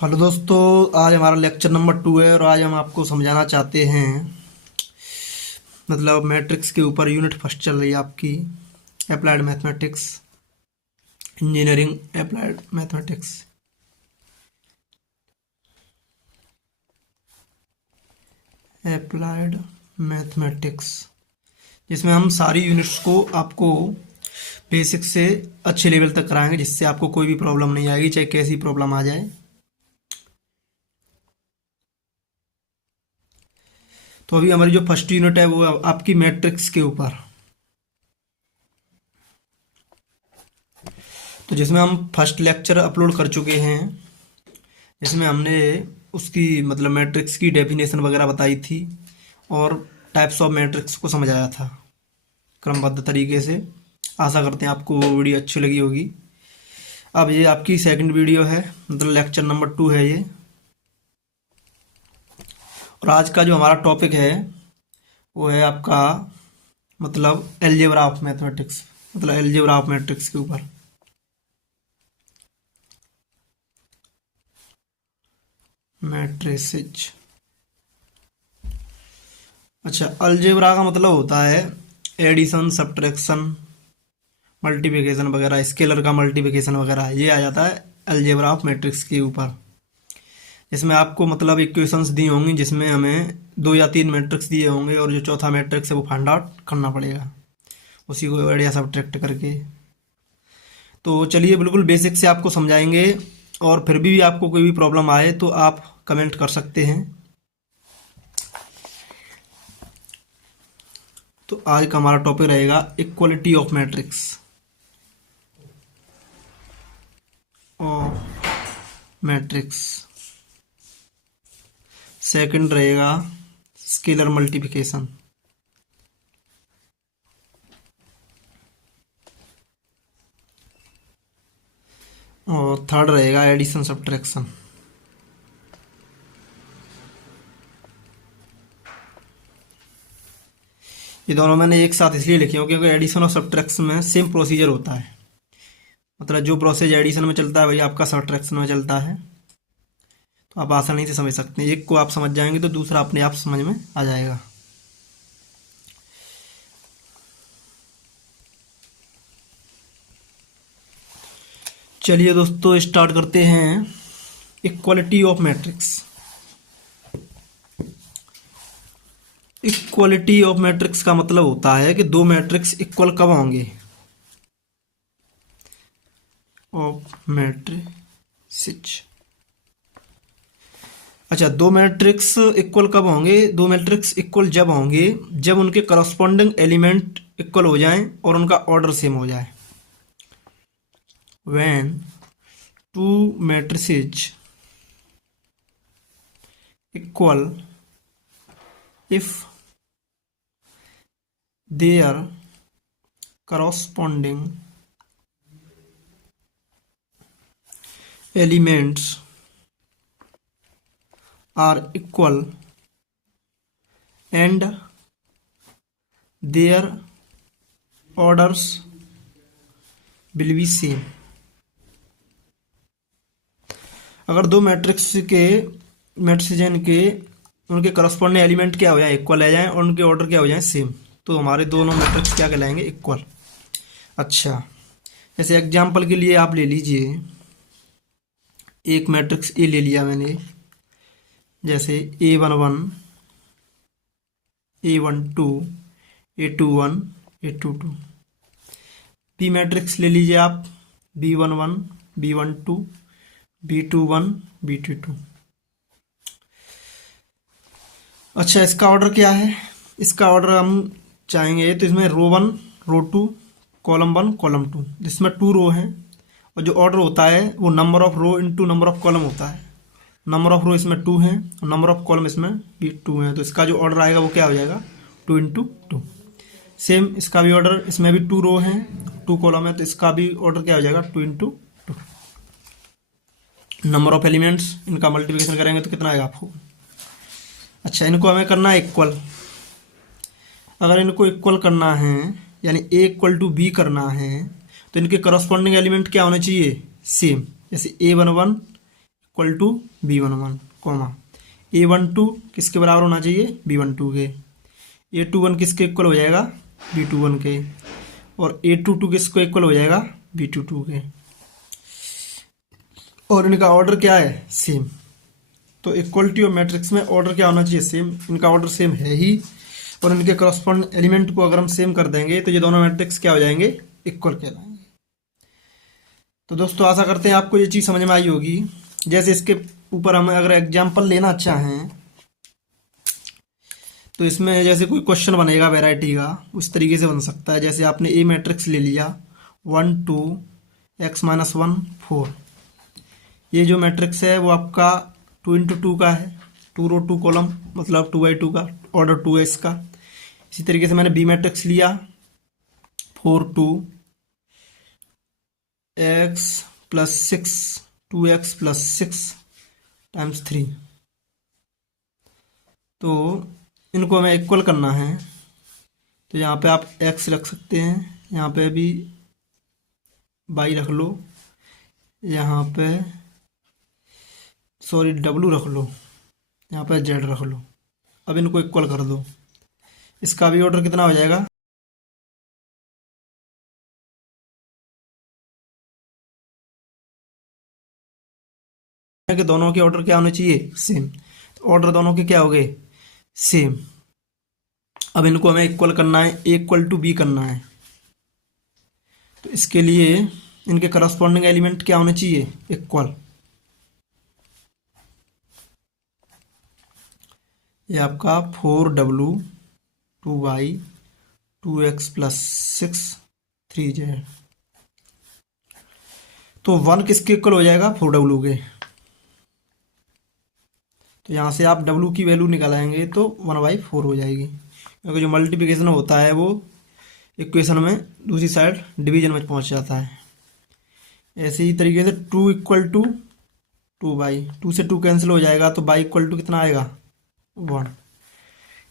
Hello दोस्तों। आज हमारा लेक्चर नंबर 2 है और आज हम आपको समझाना चाहते हैं मतलब मैट्रिक्स के ऊपर यूनिट फर्स्ट चल रही है आपकी applied mathematics, engineering applied mathematics. Applied mathematics जिसमें हम सारी यूनिट्स को आपको बेसिक से अच्छे लेवल तक कराएंगे, जिससे आपको कोई भी प्रॉब्लम नहीं आएगी, चाहे कैसी प्रॉब्लम आ जाए। तो अभी हमारी जो फर्स्ट यूनिट है वो आपकी मैट्रिक्स के ऊपर, तो जिसमें हम फर्स्ट लेक्चर अपलोड कर चुके हैं, जिसमें हमने उसकी मतलब मैट्रिक्स की डेफिनेशन वगैरह बताई थी और टाइप्स ऑफ मैट्रिक्स को समझाया था क्रमबद्ध तरीके से। आशा करते हैं आपको वो वीडियो अच्छी लगी होगी। अब ये आपकी सेकंड वीडियो है, मतलब लेक्चर नंबर 2 है ये। और आज का जो हमारा टॉपिक है वो है आपका मतलब अलजेब्रा ऑफ मैथमेटिक्स, मतलब अलजेब्रा ऑफ मैट्रिक्स के ऊपर। मैट्रिसेज, अच्छा, अलजेब्रा का मतलब होता है एडिशन, सब्ट्रैक्शन, मल्टीप्लिकेशन वगैरह, स्केलर का मल्टीप्लिकेशन वगैरह, ये आ जाता है अलजेब्रा ऑफ मैट्रिक्स के ऊपर। इसमें आपको मतलब इक्वेशंस दी होंगी जिसमें हमें 2 या 3 मैट्रिक्स दिए होंगे और जो चौथा मैट्रिक्स है वो फाइंड आउट करना पड़ेगा, उसी को ऐड या सब्ट्रैक्ट करके। तो चलिए बिल्कुल बेसिक से आपको समझाएंगे, और फिर भी आपको कोई भी प्रॉब्लम आए तो आप कमेंट कर सकते हैं। तो आज का हमारा टॉपिक रहेगा equality of matrix of matrix. Second रहेगा स्केलर मल्टीप्लिकेशन। और थर्ड रहेगा एडिशन सब्ट्रैक्शन। ये दोनों मैंने एक साथ इसलिए लिखे हो क्योंकि एडिशन और सब्ट्रैक्शन में सेम प्रोसीजर होता है, मतलब जो प्रोसेस एडिशन में चलता है वही आपका सब्ट्रैक्शन में चलता है। तो आप आसानी से समझ सकते हैं, एक को आप समझ जाएंगे तो दूसरा अपने आप समझ में आ जाएगा। चलिए दोस्तों स्टार्ट करते हैं। Equality of matrix. Equality of matrix का मतलब होता है कि दो मैट्रिक्स इक्वल कब होंगे। ऑफ मैट्रिक्स, अच्छा, दो मैट्रिक्स इक्वल कब होंगे? दो मैट्रिक्स इक्वल जब होंगे जब उनके करस्पॉन्डिंग एलिमेंट इक्वल हो जाएं और उनका ऑर्डर सेम हो जाए। when two matrices equal if their corresponding elements are equal and their orders will be same। अगर दो मैट्रिक्स के उनके करस्पॉन्डिंग एलिमेंट क्या हो जाए, इक्वल आ जाए, और उनके ऑर्डर क्या हो जाए, सेम, तो हमारे दोनों मैट्रिक्स क्या कहलाएंगे, इक्वल। अच्छा, जैसे एग्जांपल के लिए आप ले लीजिए, एक मैट्रिक्स ए ले लिया मैंने, जैसे A11, A12, A21, A22। B matrix ले लीजिए आप, B11, B12, B21, B22। अच्छा, इसका ऑर्डर क्या है? इसका ऑर्डर हम चाहेंगे तो इसमें रो 1, रो 2, कॉलम 1, कॉलम 2, जिसमें 2 रो हैं, और जो ऑर्डर होता है वो number of row into number of column होता है। नंबर ऑफ रो इसमें 2 हैं और नंबर ऑफ कॉलम इसमें भी 2 हैं, तो इसका जो ऑर्डर आएगा वो क्या हो जाएगा, 2 इंटू 2। सेम इसका भी ऑर्डर, इसमें भी 2 रो हैं, 2 कॉलम है, तो इसका भी ऑर्डर क्या हो जाएगा, 2 इंटू 2। नंबर ऑफ एलिमेंट्स, इनका मल्टीप्लिकेशन करेंगे तो कितना आएगा आपको। अच्छा, इनको हमें करना है इक्वल। अगर इनको इक्वल करना है यानी ए इक्वल टू बी करना है तो इनके करस्पॉन्डिंग एलिमेंट क्या होने चाहिए, सेम। जैसे A11 equal to B11 comma A12 किसके बराबर होना चाहिए, B12 के। A21 किसके इक्वल हो जाएगा, B21 के। और A22 किसको इक्वल हो जाएगा, B22 के। और इनका ऑर्डर क्या है, सेम। तो इक्वलिटी ऑफ मैट्रिक्स में ऑर्डर क्या होना चाहिए, सेम। इनका ऑर्डर सेम है ही, और इनके करस्पॉन्ड एलिमेंट को अगर हम सेम कर देंगे तो ये दोनों मैट्रिक्स क्या हो जाएंगे, इक्वल कहलाएंगे। तो दोस्तों आशा करते हैं आपको ये चीज़ समझ में आई होगी। जैसे इसके ऊपर हम अगर एग्जाम्पल लेना चाहें तो इसमें जैसे कोई क्वेश्चन बनेगा वैरायटी का, उस तरीके से बन सकता है। जैसे आपने ए मैट्रिक्स ले लिया 1 2 x माइनस 1 4। ये जो मैट्रिक्स है वो आपका 2 × 2 का है, 2 रो 2 कॉलम, मतलब 2 × 2 का, ऑर्डर 2 है इसका। इसी तरीके से मैंने बी मैट्रिक्स लिया 4 2 x plus 6 2x plus 6 times 3। तो इनको हमें इक्वल करना है, तो यहाँ पे आप x रख सकते हैं, यहाँ पे भी y रख लो, यहाँ पे सॉरी w रख लो, यहाँ पे z रख लो। अब इनको इक्वल कर दो, इसका भी ऑर्डर कितना हो जाएगा, कि दोनों के ऑर्डर क्या होने चाहिए, सेम। तो ऑर्डर दोनों के क्या हो गए, सेम। अब इनको हमें इक्वल करना है, ए इक्वल टू बी करना है। तो इसके लिए इनके करस्पॉन्डिंग एलिमेंट क्या होने चाहिए, इक्वल। ये आपका 4w 2y 2x plus 6 3z। तो 1 किसके इक्वल हो जाएगा, 4w के। तो यहाँ से आप w की वैल्यू निकालेंगे तो 1/4 हो जाएगी, क्योंकि जो मल्टीप्लिकेशन होता है वो इक्वेशन में दूसरी साइड डिवीजन में पहुँच जाता है। ऐसे ही तरीके से 2 इक्वल टू 2y, 2 से 2 कैंसिल हो जाएगा, तो y इक्वल टू कितना आएगा, 1।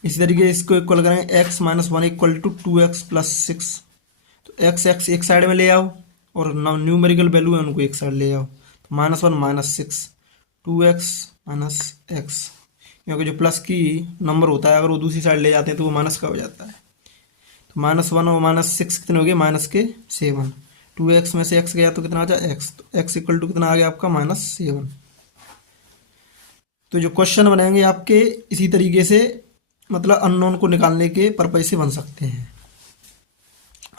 इसी तरीके से इसको इक्वल करेंगे x minus 1 equal to 2x plus 6। तो x एक साइड में ले आओ, और न्यूमेरिकल वैल्यू है उनको एक साइड ले आओ। तो -1 -6 2x माइनस x, क्योंकि जो प्लस की नंबर होता है अगर वो दूसरी साइड ले जाते हैं तो वो माइनस का हो जाता है। तो -1 और -6 कितने हो गए, -7। 2x में से x गया तो कितना आ जाए, x। तो x इक्वल टू कितना आ गया आपका, -7। तो जो क्वेश्चन बनेंगे आपके इसी तरीके से, मतलब अननोन को निकालने के पर्पज से बन सकते हैं।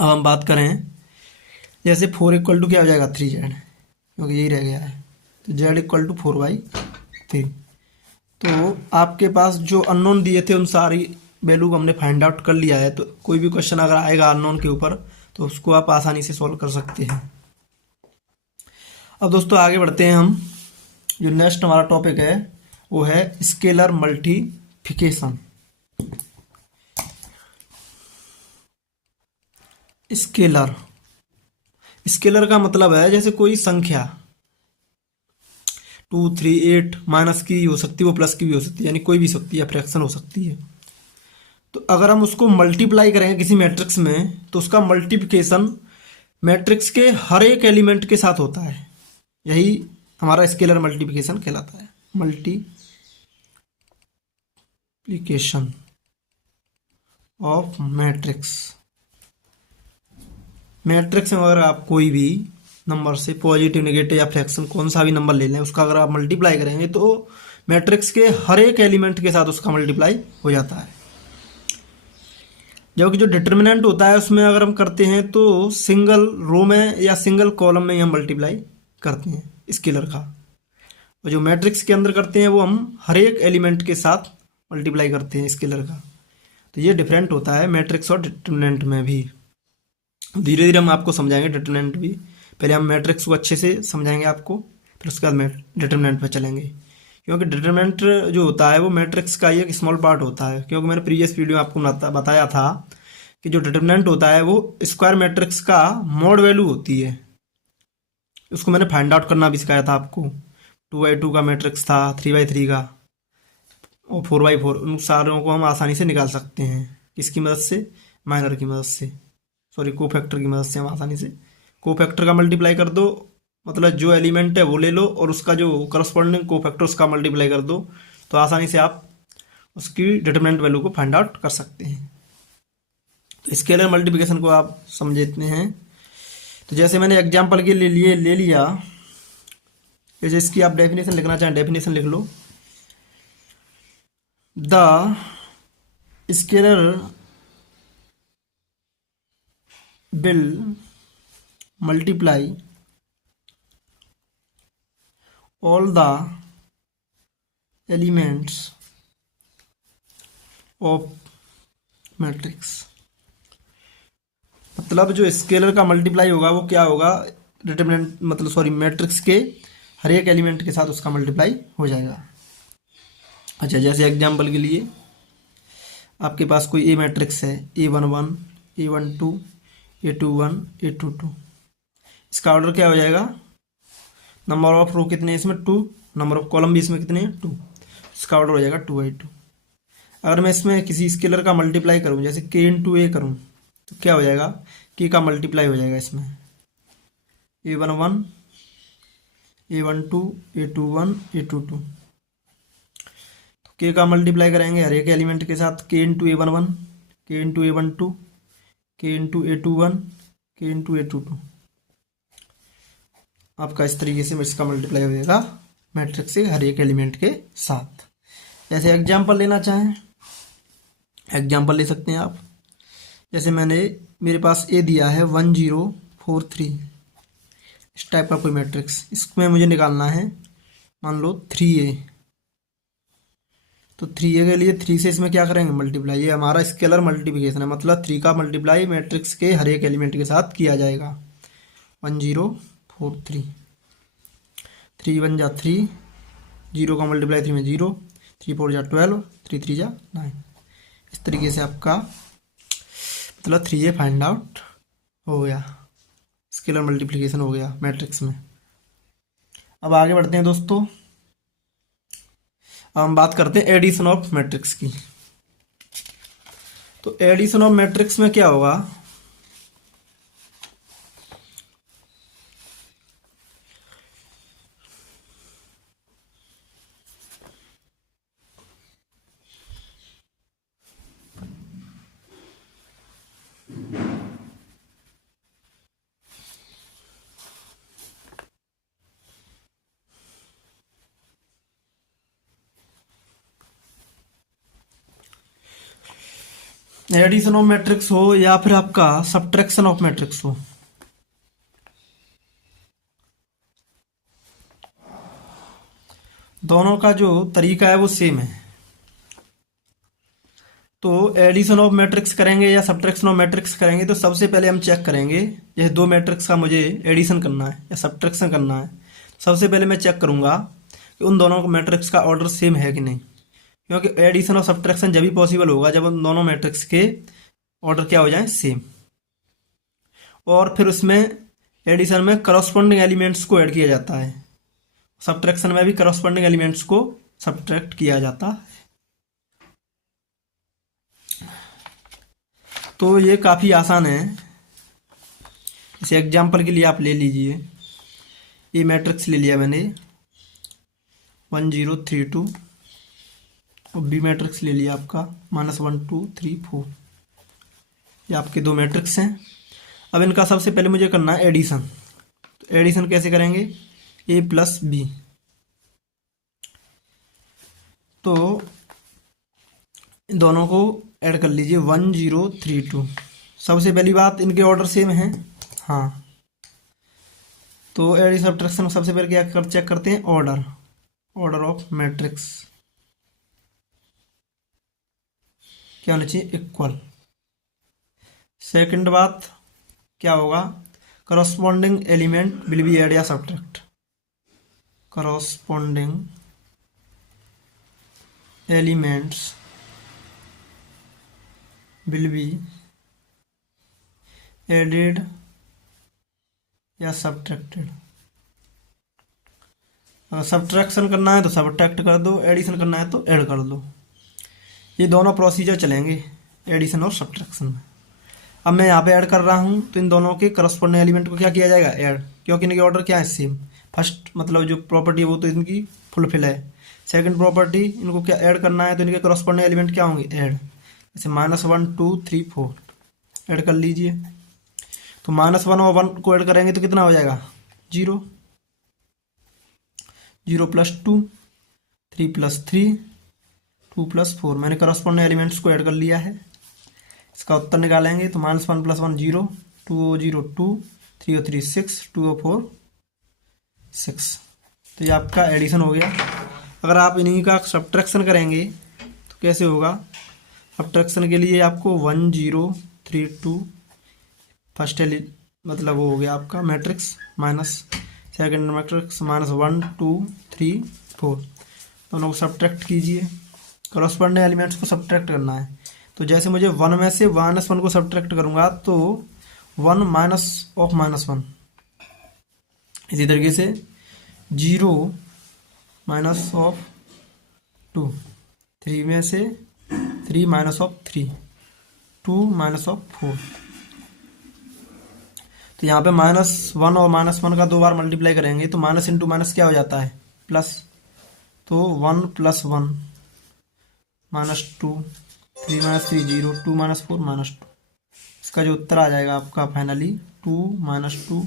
अब हम बात करें, जैसे 4 इक्वल टू क्या हो जाएगा, 3z, क्योंकि यही रह गया है। तो z इक्वल टू 4/3। तो आपके पास जो अननोन दिए थे उन सारी वैल्यू को हमने फाइंड आउट कर लिया है। तो कोई भी क्वेश्चन अगर आएगा अननोन के ऊपर तो उसको आप आसानी से सॉल्व कर सकते हैं। अब दोस्तों आगे बढ़ते हैं हम। जो नेक्स्ट हमारा टॉपिक है वो है स्केलर मल्टीप्लिकेशन। स्केलर का मतलब है जैसे कोई संख्या 2 3 8 माइनस की हो सकती है, वो प्लस की भी हो सकती है, यानी कोई भी सकती है, फ्रैक्शन हो सकती है। तो अगर हम उसको मल्टीप्लाई करेंगे किसी मैट्रिक्स में तो उसका मल्टीप्लिकेशन मैट्रिक्स के हर एक एलिमेंट के साथ होता है। यही हमारा स्केलर मल्टीप्लिकेशन कहलाता है, मल्टीप्लिकेशन ऑफ मैट्रिक्स। मैट्रिक्स में अगर आप कोई भी नंबर से पॉजिटिव नेगेटिव या फ्रैक्शन कौन सा भी नंबर ले लें, उसका अगर आप मल्टीप्लाई करेंगे तो मैट्रिक्स के हर एक एलिमेंट के साथ उसका मल्टीप्लाई हो जाता है। जबकि जो डिटर्मिनेंट होता है उसमें अगर हम करते हैं तो सिंगल रो में या सिंगल कॉलम में ही हम मल्टीप्लाई करते हैं स्केलर का, और जो मैट्रिक्स के अंदर करते हैं वो हम हर एक एलिमेंट के साथ मल्टीप्लाई करते हैं स्केलर का। तो ये डिफरेंट होता है मैट्रिक्स और डिटर्मिनेंट में भी। धीरे धीरे हम आपको समझाएंगे डिटर्मिनेंट भी। पहले हम मैट्रिक्स को अच्छे से समझाएंगे आपको, फिर उसके बाद डिटर्मिनेंट पर चलेंगे, क्योंकि डिटर्मिनेंट जो होता है वो मैट्रिक्स का ही एक स्मॉल पार्ट होता है। क्योंकि मैंने प्रीवियस वीडियो में आपको बताया था कि जो डिटर्मिनेंट होता है वो स्क्वायर मैट्रिक्स का मॉड वैल्यू होती है। उसको मैंने फाइंड आउट करना भी सिखाया था आपको। 2/2 का मैट्रिक्स था, 3/3 का और 4/4, उन सारों को हम आसानी से निकाल सकते हैं। किसकी मदद से, माइनर की मदद से, सॉरी कोफैक्टर की मदद से हम आसानी से, कोफैक्टर का मल्टीप्लाई कर दो मतलब जो एलिमेंट है वो ले लो और उसका जो करस्पॉन्डिंग कोफैक्टर उसका मल्टीप्लाई कर दो, तो आसानी से आप उसकी डिटरमिनेंट वैल्यू को फाइंड आउट कर सकते हैं। तो स्केलर मल्टीप्लिकेशन को आप समझते हैं। तो जैसे मैंने एग्जाम्पल के लिए ले लिया, जैसे इसकी आप डेफिनेशन लिखना चाहें डेफिनेशन लिख लो। The scalar will multiply all the elements of matrix. मतलब जो स्केलर का मल्टीप्लाई होगा वो क्या होगा, डिटरमिनेंट मतलब सॉरी मैट्रिक्स के हर एक एलिमेंट के साथ उसका मल्टीप्लाई हो जाएगा। अच्छा, जैसे एग्जांपल के लिए आपके पास कोई ए मैट्रिक्स है, A11 A12 A21 A22, इसका ऑर्डर क्या हो जाएगा, नंबर ऑफ रो कितने इसमें 2, नंबर ऑफ कॉलम भी इसमें कितने हैं 2, इसका ऑर्डर हो जाएगा 2×2। अगर मैं इसमें किसी स्केलर का मल्टीप्लाई करूं, जैसे k इंटू ए करूँ, तो क्या हो जाएगा, k का मल्टीप्लाई हो जाएगा इसमें A11 A12 A21 A22। तो k का मल्टीप्लाई करेंगे हर एक एलिमेंट के साथ, k into A11 k into A12 k into A21 k into A22। आपका इस तरीके से इसका मल्टीप्लाई हो जाएगा मैट्रिक्स से हर एक एलिमेंट के साथ। जैसे एग्जांपल लेना चाहें, एग्जांपल ले सकते हैं आप। जैसे मेरे पास ए दिया है 1043, इस टाइप का कोई मैट्रिक्स, इसमें मुझे निकालना है मान लो 3a। तो 3a के लिए 3 से इसमें क्या करेंगे मल्टीप्लाई, ये हमारा स्केलर मल्टीप्लिकेशन है, मतलब 3 का मल्टीप्लाई मैट्रिक्स के हर एक एलिमेंट के साथ किया जाएगा। 1043, 3 1 जा 3, 0 का मल्टीप्लाई 3 में 0, 3 4 जा 12, 3 3 जा 9। इस तरीके से आपका मतलब 3a फाइंड आउट हो गया, स्केलर मल्टीप्लिकेशन हो गया मैट्रिक्स में। अब आगे बढ़ते हैं दोस्तों, अब हम बात करते हैं एडिशन ऑफ मैट्रिक्स की। तो एडिशन ऑफ मैट्रिक्स में क्या होगा, एडिशन ऑफ मैट्रिक्स हो या फिर आपका सब्ट्रैक्शन ऑफ मैट्रिक्स हो, दोनों का जो तरीका है वो सेम है। तो एडिशन ऑफ मैट्रिक्स करेंगे या सब्ट्रैक्शन ऑफ मैट्रिक्स करेंगे, तो सबसे पहले हम चेक करेंगे, जैसे दो मैट्रिक्स का मुझे एडिशन करना है या सब्ट्रैक्शन करना है, सबसे पहले मैं चेक करूंगा कि उन दोनों मैट्रिक्स का ऑर्डर सेम है कि नहीं, क्योंकि एडिशन और सब्ट्रैक्शन जब भी पॉसिबल होगा जब उन दोनों मैट्रिक्स के ऑर्डर क्या हो जाए सेम। और फिर उसमें एडिशन में करस्पॉन्डिंग एलिमेंट्स को ऐड किया जाता है, सब्ट्रैक्शन में भी करस्पॉन्डिंग एलिमेंट्स को सब्ट्रैक्ट किया जाता है। तो ये काफ़ी आसान है। इसे एग्जाम्पल के लिए आप ले लीजिए, ये मैट्रिक्स ले लिया मैंने 1032 और बी मैट्रिक्स ले लिया आपका -1 2 3 4। ये आपके दो मैट्रिक्स हैं। अब इनका सबसे पहले मुझे करना है एडिशन। तो एडिशन कैसे करेंगे, a प्लस बी। तो इन दोनों को ऐड कर लीजिए 1032। सबसे पहली बात, इनके ऑर्डर सेम हैं, हाँ। तो एडिशन सब्ट्रैक्शन सबसे पहले क्या चेक करते हैं, ऑर्डर ऑफ मैट्रिक्स क्या होना चाहिए, इक्वल। सेकंड बात क्या होगा, corresponding element will be add या subtract. Corresponding elements will be added या सब्ट्रैक्टेड। अगर सब्ट्रैक्शन करना है तो सब्ट्रैक्ट कर दो, एडिशन करना है तो ऐड कर दो। ये दोनों प्रोसीजर चलेंगे एडिशन और सब्ट्रैक्शन में। अब मैं यहाँ पे ऐड कर रहा हूँ, तो इन दोनों के करस्पॉन्डिंग एलिमेंट को क्या किया जाएगा, ऐड। क्योंकि इनके ऑर्डर क्या है, सेम। फर्स्ट मतलब जो प्रॉपर्टी है वो तो इनकी फुलफिल है। सेकंड प्रॉपर्टी, इनको क्या ऐड करना है, तो इनके करस्पॉन्डिंग एलिमेंट क्या होंगे, ऐड। जैसे -1 2 3 4 ऐड कर लीजिए। तो -1 और 1 को ऐड करेंगे तो कितना हो जाएगा, 0। 0 + 2 3 + 3 2 + 4। मैंने करस्पॉन्डिंग एलिमेंट्स को ऐड कर लिया है। इसका उत्तर निकालेंगे तो -1 + 1 0, 2 और 0 2, 3 और 3 6, 2 और 4 6। तो ये आपका एडिशन हो गया। अगर आप इन्हीं का सब्ट्रैक्शन करेंगे तो कैसे होगा, सब्ट्रैक्शन के लिए आपको 1 0 3 2 फर्स्ट मतलब वो हो गया आपका मैट्रिक्स, माइनस सेकंड मैट्रिक्स -1 2 3 4, दोनों को सब्ट्रैक्ट कीजिए। करस्पॉन्डिंग एलिमेंट्स को सब्ट्रैक्ट करना है। तो जैसे मुझे 1 में से -1 को सब्ट्रैक्ट करूंगा तो 1 -1, इसी तरीके से 0 -2, 3 में से 3 -3, 2 -4। तो यहाँ पे -1 और -1 का 2 बार मल्टीप्लाई करेंगे तो माइनस इंटू माइनस क्या हो जाता है, प्लस। तो 1 + 1 -2, 3 -3 0, 2 -4 -2। इसका जो उत्तर आ जाएगा आपका फाइनली 2 -2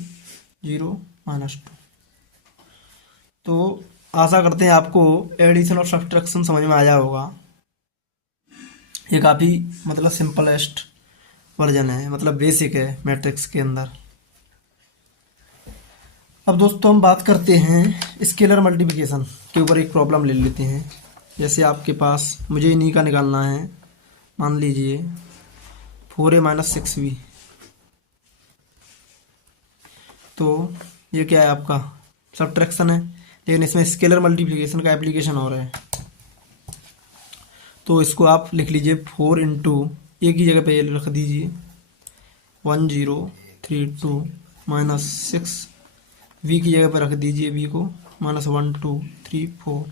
0 -2। तो आशा करते हैं आपको एडिशन और सब्ट्रैक्शन समझ में आया होगा। ये काफ़ी मतलब सिंपलेस्ट वर्जन है, मतलब बेसिक है मैट्रिक्स के अंदर। अब दोस्तों हम बात करते हैं स्केलर मल्टीप्लिकेशन के ऊपर। एक प्रॉब्लम ले लेते हैं। जैसे आपके पास मुझे इन्हीं का निकालना है, मान लीजिए 4a - 6b। तो ये क्या है, आपका सब्ट्रैक्शन है, लेकिन इसमें स्केलर मल्टीप्लिकेशन का एप्लीकेशन हो रहा है। तो इसको आप लिख लीजिए 4 इंटू, एक ही जगह पे रख दीजिए 1 0 3 2 -6, v की जगह पर रख दीजिए v को -1 2 3 4।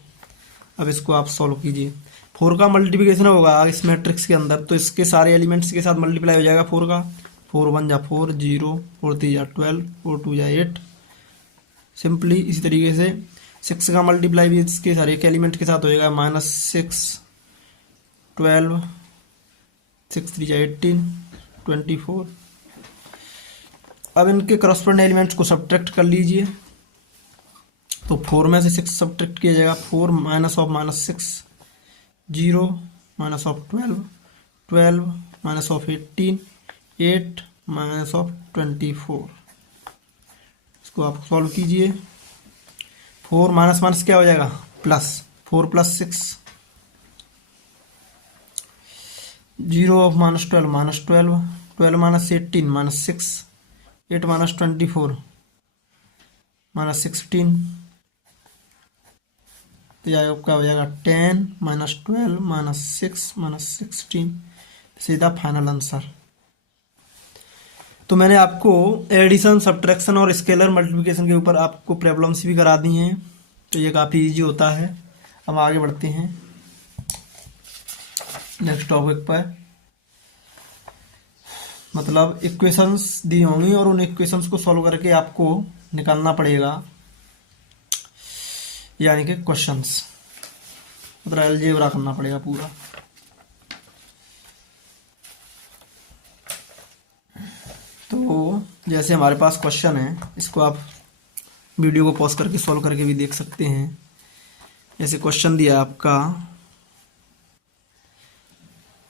अब इसको आप सॉल्व कीजिए। 4 का मल्टीप्लिकेशन होगा इस मैट्रिक्स के अंदर, तो इसके सारे एलिमेंट्स के साथ मल्टीप्लाई हो जाएगा 4 का। 4 1 जा 4 0, 4 3 जा 12, 4 2 जा 8। सिंपली इसी तरीके से 6 का मल्टीप्लाई भी इसके सारे एक एलिमेंट के साथ हो जाएगा, -6 12, 6 3 जा 18 24। अब इनके करस्पॉन्डिंग एलिमेंट्स को सब्ट्रैक्ट कर लीजिए। तो 4 में से 6 सब्ट्रैक्ट किया जाएगा, 4 -6 0 -12 12 -18 8 -24। इसको आप सॉल्व कीजिए। 4 माइनस क्या हो जाएगा, प्लस। 4 + 6 0 -12 -12 12 -18 -6 8 -24 -16। तो यह आपका हो जाएगा 10 -12 -6 -16, सीधा फाइनल आंसर। तो मैंने आपको एडिशन, सब्ट्रैक्शन और स्केलर मल्टीप्लिकेशन के ऊपर आपको प्रॉब्लम्स भी करा दी हैं, तो ये काफ़ी इजी होता है। अब आगे बढ़ते हैं नेक्स्ट टॉपिक पर। मतलब इक्वेशंस दी होंगी और उन इक्वेशंस को सॉल्व करके आपको निकालना पड़ेगा, यानी कि क्वेश्चंस, मतलब अलजेब्रा करना पड़ेगा पूरा। तो जैसे हमारे पास क्वेश्चन है, इसको आप वीडियो को पॉज करके सॉल्व करके भी देख सकते हैं। जैसे क्वेश्चन दिया आपका,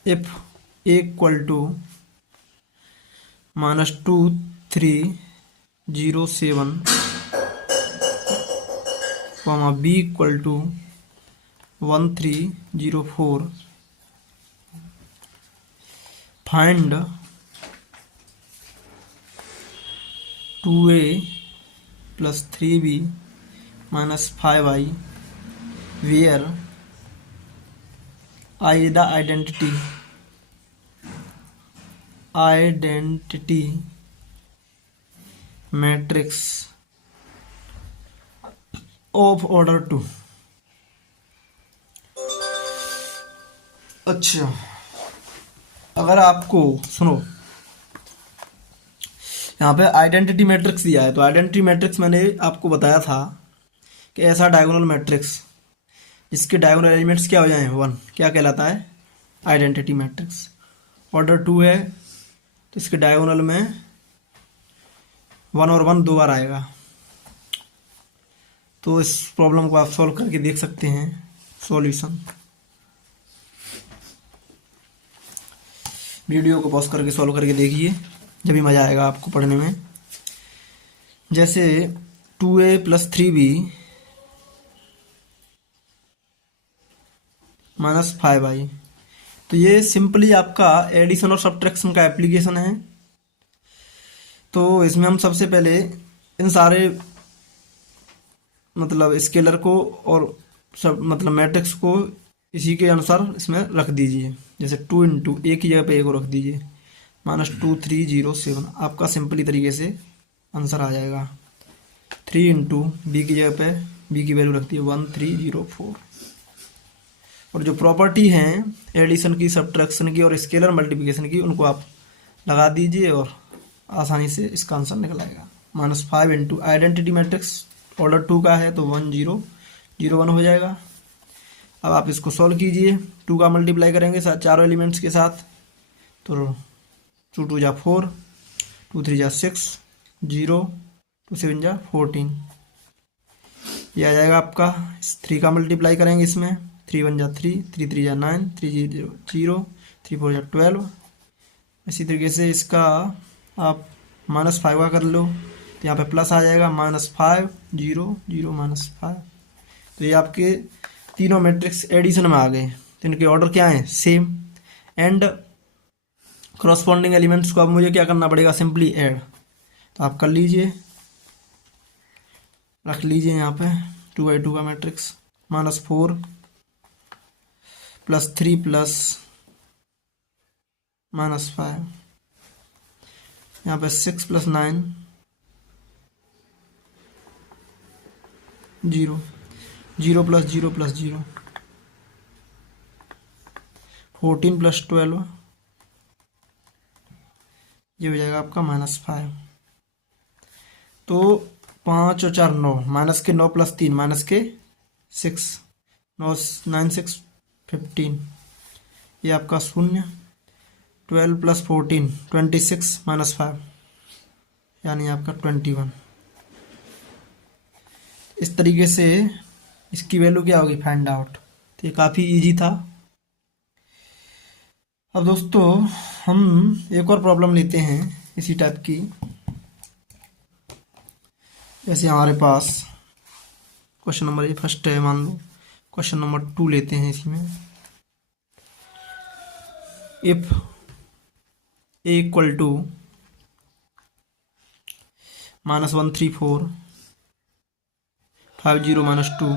if a = -2 3 0 7, b = 1 3 0 4, find 2a + 3b - 5i, where I the identity matrix of order 2। अच्छा, अगर आपको सुनो, यहाँ पे आइडेंटिटी मैट्रिक्स दिया है, तो आइडेंटिटी मैट्रिक्स मैंने आपको बताया था कि ऐसा डायगोनल मैट्रिक्स जिसके डायगोनल एलिमेंट्स क्या हो जाए 1, क्या कहलाता है? Identity matrix. ऑर्डर 2 है तो इसके डायगोनल में 1 और 1 दो बार आएगा। तो इस प्रॉब्लम को आप सॉल्व करके देख सकते हैं। सॉल्यूशन, वीडियो को पॉज करके सॉल्व करके देखिए, जब भी मज़ा आएगा आपको पढ़ने में। जैसे 2a + 3b - 5i, तो ये सिंपली आपका एडिशन और सब्ट्रैक्शन का एप्लीकेशन है। तो इसमें हम सबसे पहले इन सारे मतलब स्केलर को और सब मतलब मैट्रिक्स को इसी के अनुसार इसमें रख दीजिए। जैसे 2 इंटू एक की जगह पे एक को रख दीजिए, -2307, आपका सिंपली तरीके से आंसर आ जाएगा। 3 इंटू बी की जगह पे बी की वैल्यू रखती है 1304। और जो प्रॉपर्टी हैं एडिशन की, सब्ट्रैक्शन की और स्केलर मल्टीप्लिकेशन की, उनको आप लगा दीजिए और आसानी से इसका आंसर निकल आएगा। -5 इंटू आइडेंटिटी मैट्रिक्स ऑर्डर 2 का है तो 1001 हो जाएगा। अब आप इसको सॉल्व कीजिए, 2 का मल्टीप्लाई करेंगे चारों एलिमेंट्स के साथ, तो 2 2 जा 4, 2 3 जा 6, 0, 2 7 जा 14, ये आ जाएगा आपका। 3 का मल्टीप्लाई करेंगे इसमें, 3 1 जा 3, 3 3 जा 9, 3 0 0, 3 4 जा 12। इसी तरीके से इसका आप -5 का कर लो तो यहाँ पे प्लस आ जाएगा, -5 0 0 -5। तो ये आपके तीनों मैट्रिक्स एडिशन में आ गए। तो इनके ऑर्डर क्या है? सेम। एंड करस्पॉन्डिंग एलिमेंट्स को अब मुझे क्या करना पड़ेगा? Simply add. तो आप कर लीजिए, रख लीजिए यहाँ पे 2×2 का मैट्रिक्स, -4 + 3 + -5, यहाँ पे 6 + 9 0, 0 + 0 + 0, 14 + 12, ये हो जाएगा आपका -5। तो 5 और 4 9, माइनस के 9 + 3 -6, 9 9 6 15, ये आपका 0। 12 + 14 26 -5, यानी आपका 21। इस तरीके से इसकी वैल्यू क्या होगी फाइंड आउट। तो ये काफ़ी इजी था। अब दोस्तों हम एक और प्रॉब्लम लेते हैं इसी टाइप की। जैसे हमारे पास क्वेश्चन नंबर ये फर्स्ट है, मान लो क्वेश्चन नंबर 2 लेते हैं। इसमें इफ a = -134 50 - 2,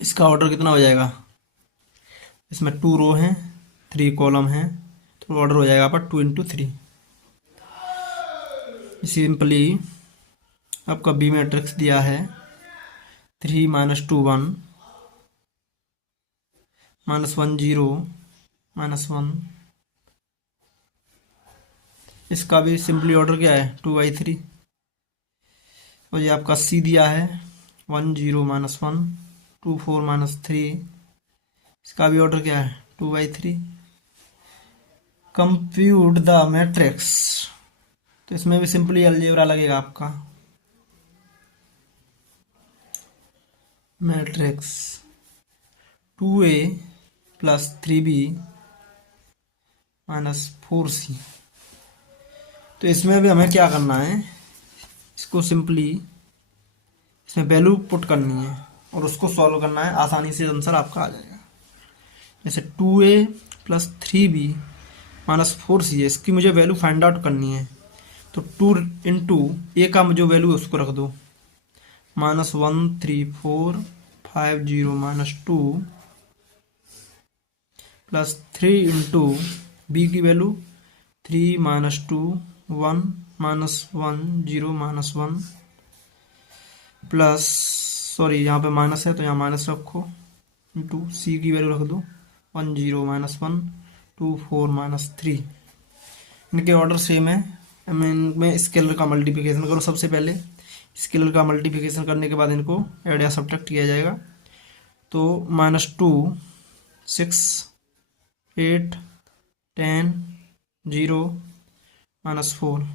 इसका ऑर्डर कितना हो जाएगा? इसमें 2 रो हैं, 3 कॉलम हैं, तो ऑर्डर हो जाएगा आपका 2 × 3। सिंपली आपका बी मैट्रिक्स दिया है 3 - 2 1 -1 0 -1, इसका भी सिंपली ऑर्डर क्या है? 2/3। और ये आपका सी दिया है 1 0 -1 2 4 -3, इसका भी ऑर्डर क्या है? 2/3। कंप्यूट द मैट्रिक्स, तो इसमें भी सिंपली अलजेब्रा लगेगा आपका। मैट्रिक्स 2a + 3b - 4c, तो इसमें भी हमें क्या करना है? इसको सिंपली इसमें वैल्यू पुट करनी है और उसको सॉल्व करना है, आसानी से आंसर आपका आ जाएगा। जैसे 2a + 3b - 4c है, इसकी मुझे वैल्यू फाइंड आउट करनी है। तो 2 × a का जो वैल्यू है उसको रख दो, -134 50 - 2 + 3 × b की वैल्यू 3 - 2 1 -1 0 -1 प्लस, सॉरी यहाँ पे माइनस है तो यहाँ माइनस रखो, इंटू सी की वैल्यू रख दो 1 0 -1 2 4 -3, इनके ऑर्डर सेम है। मैं इनमें स्केलर का मल्टीप्लिकेशन करो सबसे पहले। स्केलर का मल्टीप्लिकेशन करने के बाद इनको ऐड या सब्ट्रैक्ट किया जाएगा। तो -2 6 8 10 0 -4।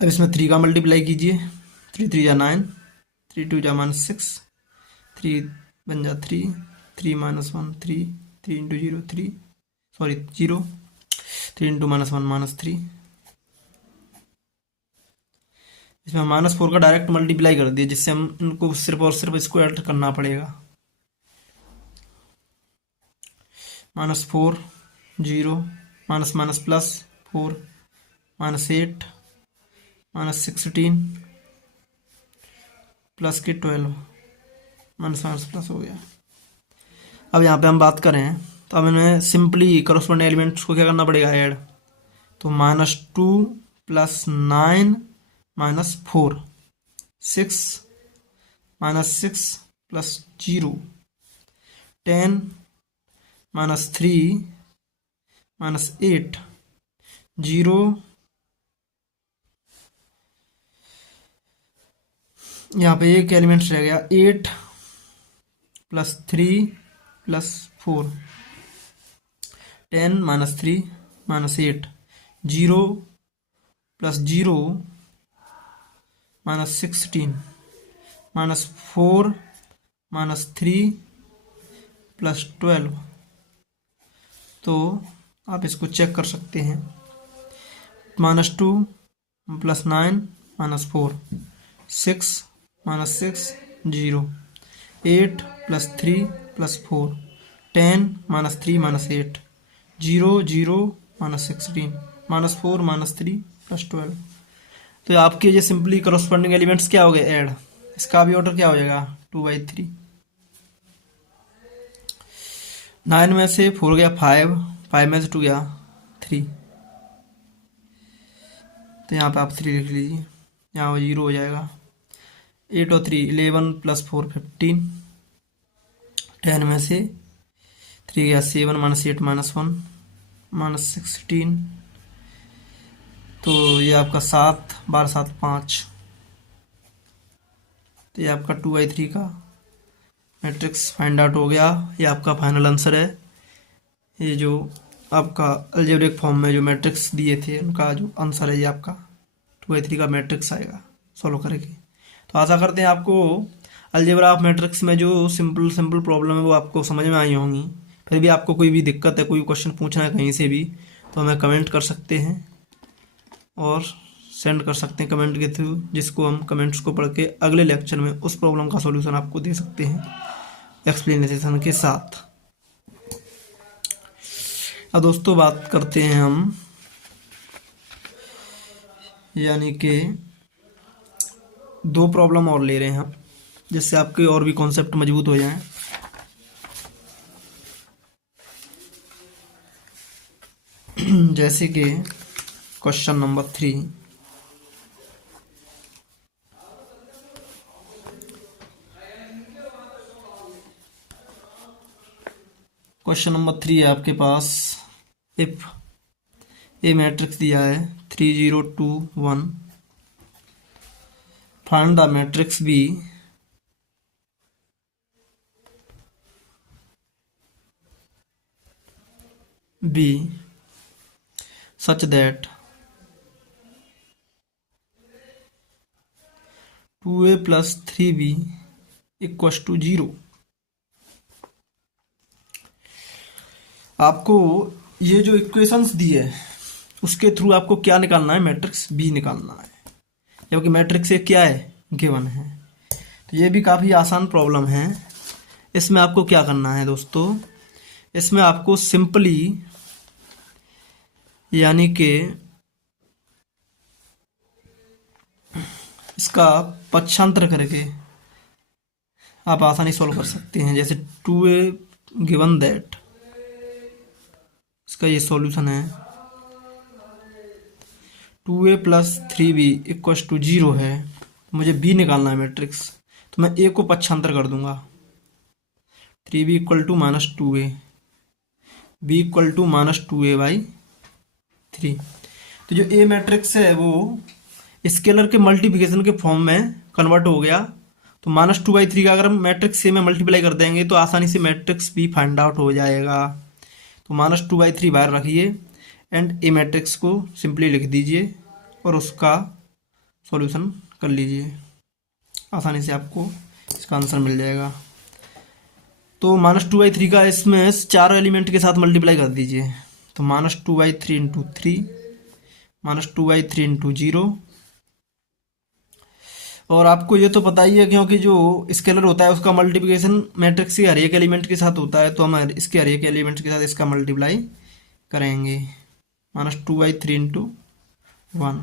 अब इसमें 3 का मल्टीप्लाई कीजिए। 3 3 जा 9, 3 2 जा -6, 3 1 जा 3, 3 -1 3, 3 इंटू 0 3, सॉरी 0, 3 इंटू -1 -3। इसमें -4 का डायरेक्ट मल्टीप्लाई कर दिए, जिससे हम इनको सिर्फ और सिर्फ इसको ऐड करना पड़ेगा। -4 0 +4 -8 -16 प्लस के 12 माइनस प्लस हो गया। अब यहाँ पे हम बात करें तो अब इनमें सिंपली करस्पॉन्डिंग एलिमेंट्स को क्या करना पड़ेगा, ऐड। तो -2 + 9 -4 6 -6 + 0 10 -3 -8 0 यहाँ पे एक एलिमेंट्स रह गया 8 + 3 + 4 10 -3 -8 0 + 0 -16 -4 -3 + 12। तो आप इसको चेक कर सकते हैं। -2 + 9 -4 6 -6 0 8 + 3 + 4 10 -3 -8 0 0 -16 -4 -3 + 12। तो आपके ये सिंपली करस्पॉन्डिंग एलिमेंट्स क्या हो गए, ऐड। इसका भी ऑर्डर क्या हो जाएगा, 2/3। 9 में से 4 गया 5, 5 में से 2 गया 3, तो यहाँ पे आप 3 लिख लीजिए, यहाँ 0 हो जाएगा। 8 और 3 11 + 4 15, 10 में से 3 गया 7 -8 -1 -16, तो ये आपका 7 12 7 5। तो ये आपका 2/3 का मैट्रिक्स फाइंड आउट हो गया। ये आपका फाइनल आंसर है। ये जो आपका अलजेब्रिक फॉर्म में जो मैट्रिक्स दिए थे उनका जो आंसर है, ये आपका 2/3 का मैट्रिक्स आएगा सॉल्व करके। तो आशा करते हैं आपको अलजेब्रा ऑफ मैट्रिक्स में जो सिंपल प्रॉब्लम है वो आपको समझ में आई होंगी। फिर भी आपको कोई भी दिक्कत है, कोई क्वेश्चन पूछना है कहीं से भी, तो हमें कमेंट कर सकते हैं और सेंड कर सकते हैं कमेंट के थ्रू, जिसको हम कमेंट्स को पढ़ के अगले लेक्चर में उस प्रॉब्लम का सॉल्यूशन आपको दे सकते हैं एक्सप्लेनेशन के साथ। अब दोस्तों बात करते हैं हम यानी कि 2 प्रॉब्लम और ले रहे हैं हम, जिससे आपके और भी कॉन्सेप्ट मजबूत हो जाएं। जैसे कि क्वेश्चन नंबर 3। क्वेश्चन नंबर 3 है आपके पास। इफ ए मैट्रिक्स दिया है 3 0 2 1, find the matrix B such that 2a + 3b = 0। आपको ये जो इक्वेशंस दी है उसके थ्रू आपको क्या निकालना है, मैट्रिक्स बी निकालना है, जबकि मैट्रिक्स ए क्या है, गिवन है। तो ये भी काफ़ी आसान प्रॉब्लम है। इसमें आपको क्या करना है दोस्तों, इसमें आपको सिंपली यानी कि इसका पक्षांतर करके आप आसानी सॉल्व कर सकते हैं। जैसे 2a गिवन दैट, इसका ये सॉल्यूशन है 2a plus 3b equals to 0 है। मुझे b निकालना है मैट्रिक्स, तो मैं a को पक्षांतर कर दूंगा। 3b equal to minus 2a, b equal to minus 2a by 3। तो जो a मैट्रिक्स है वो स्केलर के मल्टीप्लिकेशन के फॉर्म में कन्वर्ट हो गया। तो -2/3 का अगर हम मैट्रिक्स ए में मल्टीप्लाई कर देंगे तो आसानी से मैट्रिक्स बी फाइंड आउट हो जाएगा। तो -2/3 बाहर रखिए एंड ए मैट्रिक्स को सिंपली लिख दीजिए और उसका सॉल्यूशन कर लीजिए। आसानी से आपको इसका आंसर मिल जाएगा। तो -2/3 का इसमें चारों एलिमेंट के साथ मल्टीप्लाई कर दीजिए। तो -2/3 इंटू 3, -2/3 इंटू 0। और आपको ये तो पता ही है क्योंकि जो स्केलर होता है उसका मल्टीप्लिकेशन मैट्रिक्स के हर एक एलिमेंट के साथ होता है, तो हम इसके हर एक एलिमेंट के साथ इसका मल्टीप्लाई करेंगे। -2/3 इंटू 1।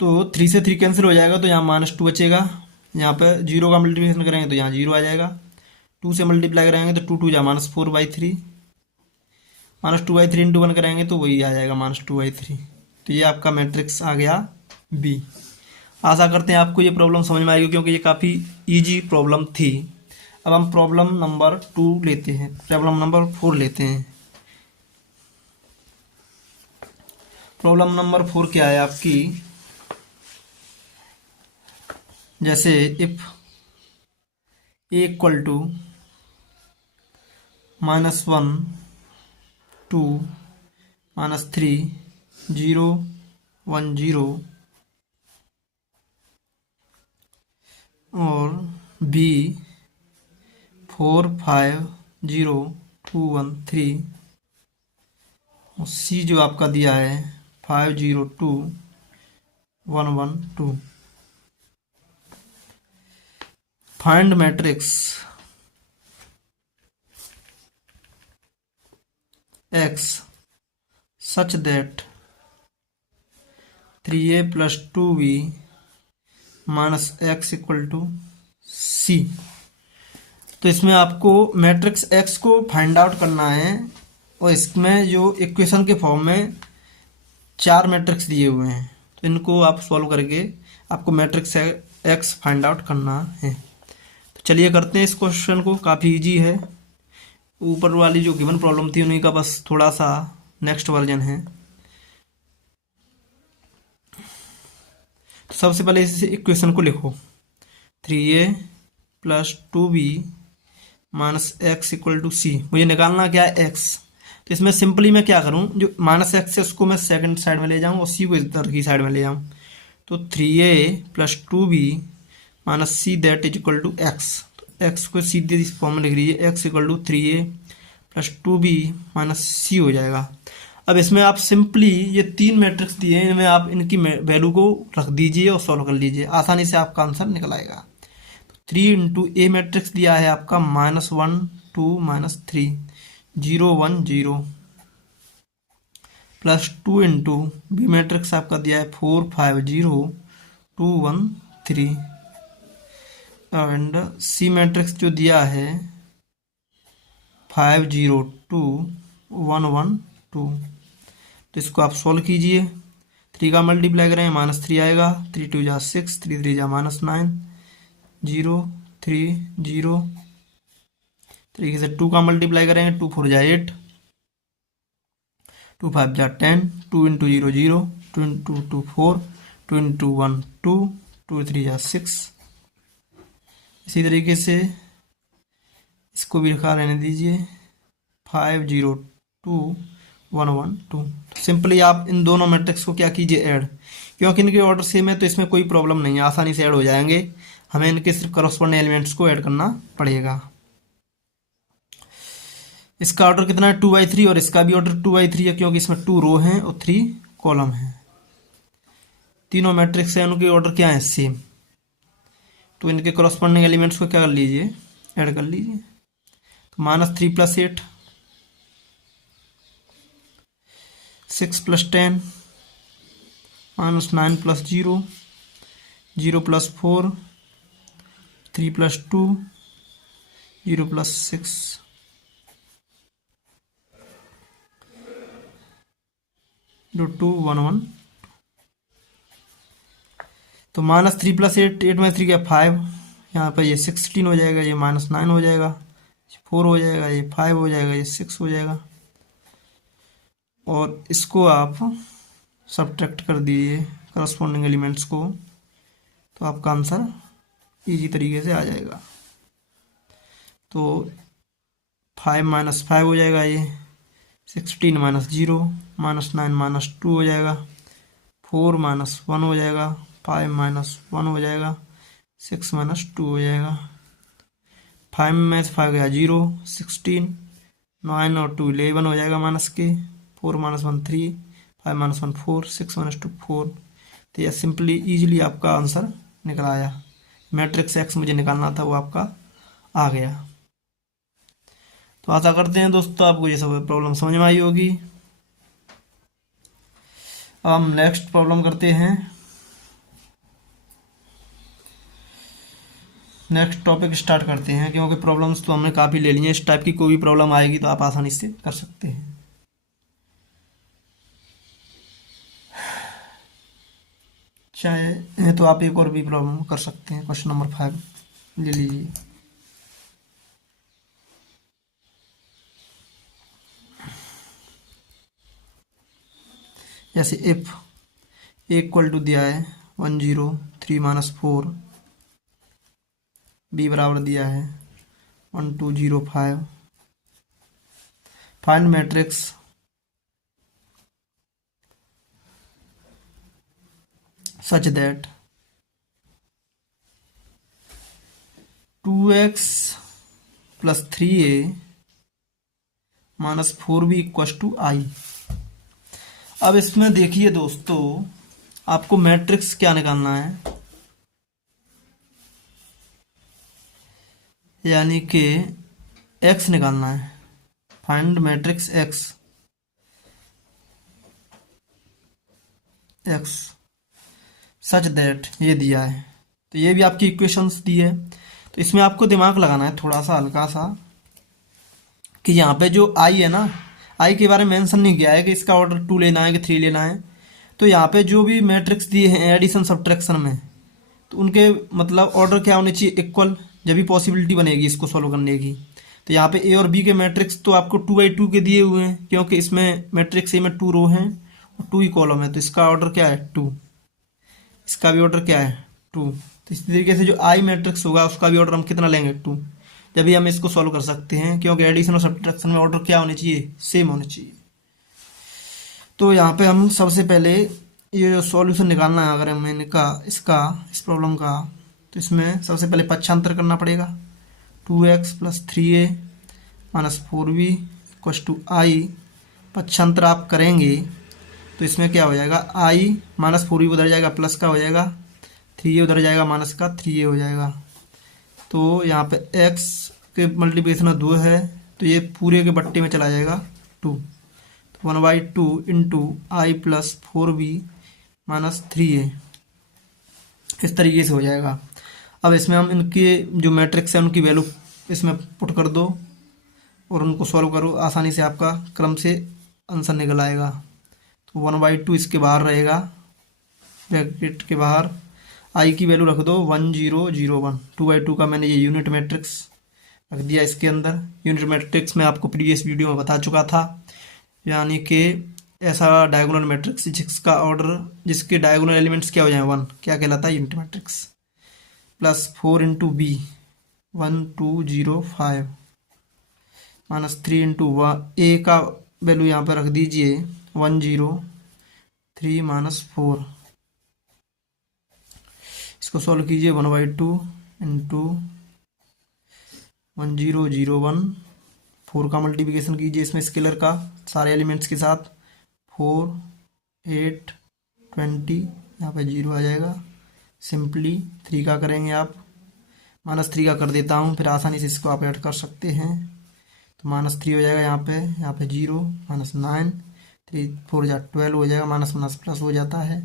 तो 3 से 3 कैंसिल हो जाएगा, तो यहाँ -2 बचेगा। यहाँ पे 0 का मल्टीप्लिकेशन करेंगे तो यहाँ 0 आ जाएगा। 2 से मल्टीप्लाई करेंगे तो 2 2 जा -4/3। -2/3 इंटू 1 करेंगे तो वही आ जाएगा -2/3। तो ये आपका मैट्रिक्स आ गया बी। आशा करते हैं आपको ये प्रॉब्लम समझ में आएगी क्योंकि ये काफ़ी इजी प्रॉब्लम थी। अब हम प्रॉब्लम नंबर 2 लेते हैं, प्रॉब्लम नंबर 4 लेते हैं। प्रॉब्लम नंबर 4 क्या है आपकी, जैसे इफ ए इक्वल टू -1 2 -3 0 1 0 और बी 4 5 0 2 1 3 और सी जो आपका दिया है 5 0 2 1 1 2। Find matrix X such that 3a plus 2b minus X equal to C. तो इसमें आपको मैट्रिक्स एक्स को फाइंड आउट करना है और इसमें जो इक्वेशन के फॉर्म में 4 मैट्रिक्स दिए हुए हैं, तो इनको आप सॉल्व करके आपको मैट्रिक्स एक्स फाइंड आउट करना है। तो चलिए करते हैं इस क्वेश्चन को, काफ़ी इजी है। ऊपर वाली जो गिवन प्रॉब्लम थी उन्हीं का बस थोड़ा सा नेक्स्ट वर्जन है। तो सबसे पहले इस इक्वेशन को लिखो, 3a plus 2b minus X equal to C. मुझे निकालना क्या है एक्स। तो इसमें सिंपली मैं क्या करूं, जो माइनस एक्स है उसको मैं सेकंड साइड में ले जाऊं और सी को इधर की साइड में ले जाऊं। तो 3a plus 2b minus C that is equal to X. तो एक्स को सीधे इस फॉर्म में लिख लीजिए, X equal to 3a plus 2b minus C हो जाएगा। अब इसमें आप सिंपली ये 3 मैट्रिक्स दिए हैं, इनमें आप इनकी वैल्यू को रख दीजिए और सॉल्व कर लीजिए, आसानी से आपका आंसर निकल आएगा। तो 3 इंटू ए मैट्रिक्स दिया है आपका -1 2 -3 0 1 0 प्लस 2 इंटू बी मैट्रिक्स आपका दिया है 4 5 0 2 1 3 एंड सी मैट्रिक्स जो दिया है 5 0 2 1 1 2। तो इसको आप सॉल्व कीजिए। 3 का मल्टीप्लाई करें -3 आएगा, 3 2 जा 6 3 3 जा -9 0 3 0। तरीके से 2 का मल्टीप्लाई करेंगे 2 4 जा 8 2 5 जा 10 2 इंटू 0 0 2 इंटू 2 4 2 इंटू 1 2 2 3 जा 6। इसी तरीके से इसको भी लिखा रहने दीजिए 5 0 2 1 1 2। सिंपली आप इन दोनों मैट्रिक्स को क्या कीजिए, ऐड। क्योंकि इनके ऑर्डर सेम है तो इसमें कोई प्रॉब्लम नहीं है, आसानी से ऐड हो जाएंगे। हमें इनके सिर्फ करस्पॉन्डिंग एलिमेंट्स को ऐड करना पड़ेगा। इसका ऑर्डर कितना है 2/3 और इसका भी ऑर्डर 2/3 है क्योंकि इसमें 2 रो हैं और 3 कॉलम हैं। तीनों मैट्रिक्स हैं, उनके ऑर्डर क्या है सेम। तो इनके करस्पॉन्डिंग एलिमेंट्स को क्या कर लीजिए, ऐड कर लीजिए। तो -3 + 8 6 + 10 -9 + 0 0 + 4 3 + 2 0 + 6 2 1 1। तो -3 + 8, 8 - 3 क्या 5, यहाँ पर ये 16 हो जाएगा, ये -9 हो जाएगा, 4 हो जाएगा, ये 5 हो जाएगा, ये 6 हो जाएगा। और इसको आप सब्ट्रैक्ट कर दीजिए करस्पॉन्डिंग एलिमेंट्स को, तो आपका आंसर इजी तरीके से आ जाएगा। तो 5 - 5 हो जाएगा, ये 16 - 0 -9 -2 हो जाएगा, 4 - 1 हो जाएगा, 5 - 1 हो जाएगा, 6 - 2 हो जाएगा। 5 में से 5 गया 0, 16, 9 और 2 11 हो जाएगा माइनस के, 4 - 1 3, 5 - 1 4, 6 - 2 4। तो यह सिंपली इजीली आपका आंसर निकल आया। मैट्रिक्स एक्स मुझे निकालना था, वो आपका आ गया। तो आशा करते हैं दोस्तों आपको ये सब प्रॉब्लम समझ में आई होगी। अब हम नेक्स्ट प्रॉब्लम करते हैं। नेक्स्ट टॉपिक स्टार्ट करते हैं, क्योंकि प्रॉब्लम्स तो हमने काफ़ी ले ली हैं। इस टाइप की कोई भी प्रॉब्लम आएगी तो आप आसानी से कर सकते हैं। चाहे तो आप एक और भी प्रॉब्लम कर सकते हैं। क्वेश्चन नंबर 5 ले लीजिए। जैसे इफ इक्वल टू दिया है 1 0 3 - 4, बी बराबर दिया है 1 2 0 5, find matrix such that 2x + 3a - 4b = i। अब इसमें देखिए दोस्तों, आपको मैट्रिक्स क्या निकालना है, यानी कि x निकालना है। Find matrix x such that ये दिया है। तो ये भी आपकी इक्वेशंस दी है। तो इसमें आपको दिमाग लगाना है थोड़ा सा, हल्का सा, कि यहाँ पे जो आई है ना, आई के बारे में मेंशन नहीं किया है कि इसका ऑर्डर 2 लेना है कि 3 लेना है। तो यहाँ पे जो भी मैट्रिक्स दिए हैं एडिशन सब्ट्रैक्शन में, तो उनके मतलब ऑर्डर क्या होने चाहिए, इक्वल, जब भी पॉसिबिलिटी बनेगी इसको सॉल्व करने की। तो यहाँ पे ए और बी के मैट्रिक्स तो आपको 2 × 2 के दिए हुए हैं, क्योंकि इसमें मैट्रिक्स ए में 2 रो हैं और 2 ही कॉलम है। तो इसका ऑर्डर क्या है 2, इसका भी ऑर्डर क्या है 2। तो इस तरीके से जो आई मैट्रिक्स होगा उसका भी ऑर्डर हम कितना लेंगे 2, जब भी हम इसको सॉल्व कर सकते हैं, क्योंकि एडिशन और सब्ट्रैक्शन में ऑर्डर क्या होने चाहिए, सेम होने चाहिए। तो यहाँ पे हम सबसे पहले ये जो सॉल्यूशन निकालना है, अगर हमें इस प्रॉब्लम का, तो इसमें सबसे पहले पक्षांतर करना पड़ेगा। 2x + 3a - 4b = i। पक्षांतर आप करेंगे तो इसमें क्या हो जाएगा, i - 4b उधर जाएगा, प्लस का हो जाएगा, 3a उधर जाएगा, माइनस का 3a हो जाएगा। तो यहाँ पे x के मल्टीप्लिकेशन 2 है, तो ये पूरे के बट्टे में चला जाएगा 2। 1/2 × i + 4b - 3a, इस तरीके से हो जाएगा। अब इसमें हम इनके जो मैट्रिक्स है उनकी वैल्यू इसमें पुट कर दो और उनको सॉल्व करो, आसानी से आपका क्रम से आंसर निकल आएगा। तो 1/2 इसके बाहर रहेगा, ब्रैकेट के बाहर आई की वैल्यू रख दो 1 0 0 1। 2/2 का मैंने ये यूनिट मैट्रिक्स रख दिया इसके अंदर। यूनिट मैट्रिक्स में आपको प्रीवियस वीडियो में बता चुका था, यानी कि ऐसा डायगोनल मैट्रिक्स जिसके डायगोनल एलिमेंट्स क्या हो जाए 1, क्या कहलाता है, यूनिट मैट्रिक्स। +4 × b 1 2 0 5 -3 × a का वैल्यू यहाँ पर रख दीजिए 1 0 3 - 4। इसको सॉल्व कीजिए 1/2 × 1 0 0 1। 4 का मल्टीप्लिकेशन कीजिए इसमें स्केलर का सारे एलिमेंट्स के साथ, 4 8 20, यहाँ पे 0 आ जाएगा। सिंपली 3 का करेंगे आप, -3 का कर देता हूँ, फिर आसानी से इसको आप ऐड कर सकते हैं। तो -3 हो जाएगा यहाँ पे 0 -9, 3 4 जा 12 हो जाएगा, माइनस माइनस प्लस हो जाता है।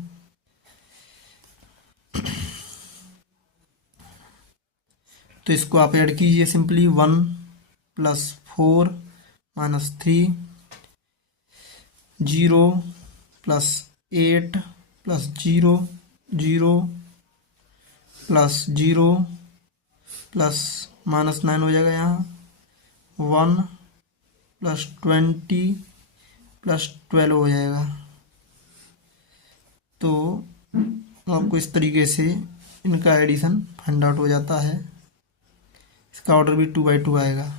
तो इसको आप ऐड कीजिए simply 1 + 4 - 3 0 plus 8 plus 0 0 plus 0 plus -9 हो जाएगा यहाँ 1 प्लस 20 प्लस 12 हो जाएगा। तो आपको इस तरीके से इनका एडिशन फाइंड आउट हो जाता है। इसका ऑर्डर भी 2/2 आएगा।